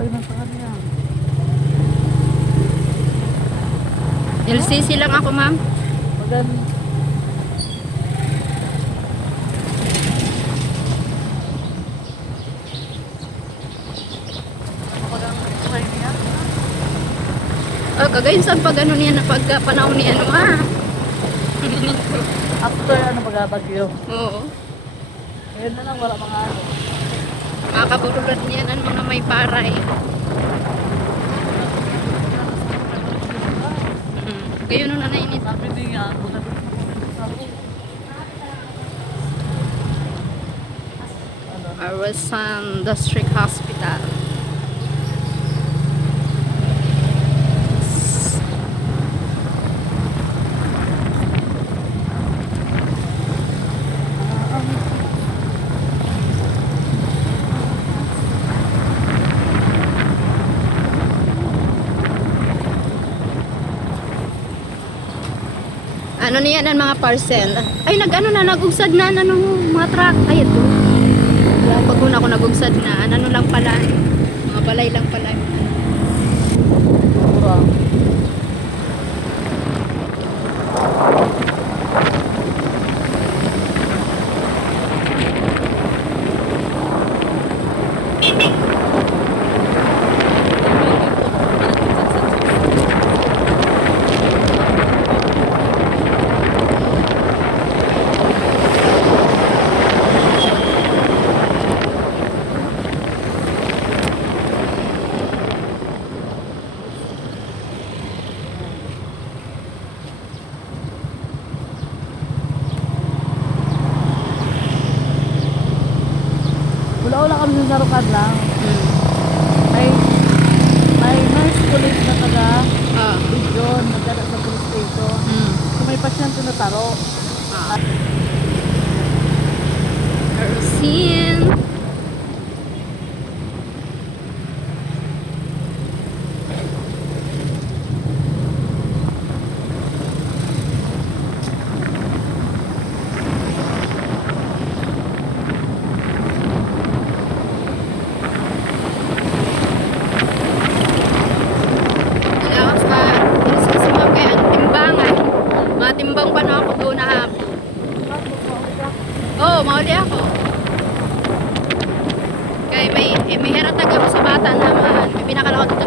ay man sa kanya. LCC lang ako, ma'am. Maganda. Oh, kagayon saan pag ano niya na pag panahon niya ano ah. After ano magabagyo. Oo. Ngayon na lang wala mga ano. Makakabululad niyan ang mga may paray. Kayo nun na nainit. Sabi din nga, Arasan District Hospital. Ano niyan ang mga parcel? Ay, nag-ano na, nag-ugsad na, ano, mga truck. Ay, ito. Pag una ako nag-ugsad na, ano lang pala, mga balay lang pala. mura. Wala kami sa sarukan lang. May nurse police na taga Ah. Region, nagdala sa police station. So may pasyente na taro. Arasin. Matimbang pa na ako doon na hapon. Oo, mauli ako. Kaya may heratag ako sa bata naman. May pinakalakot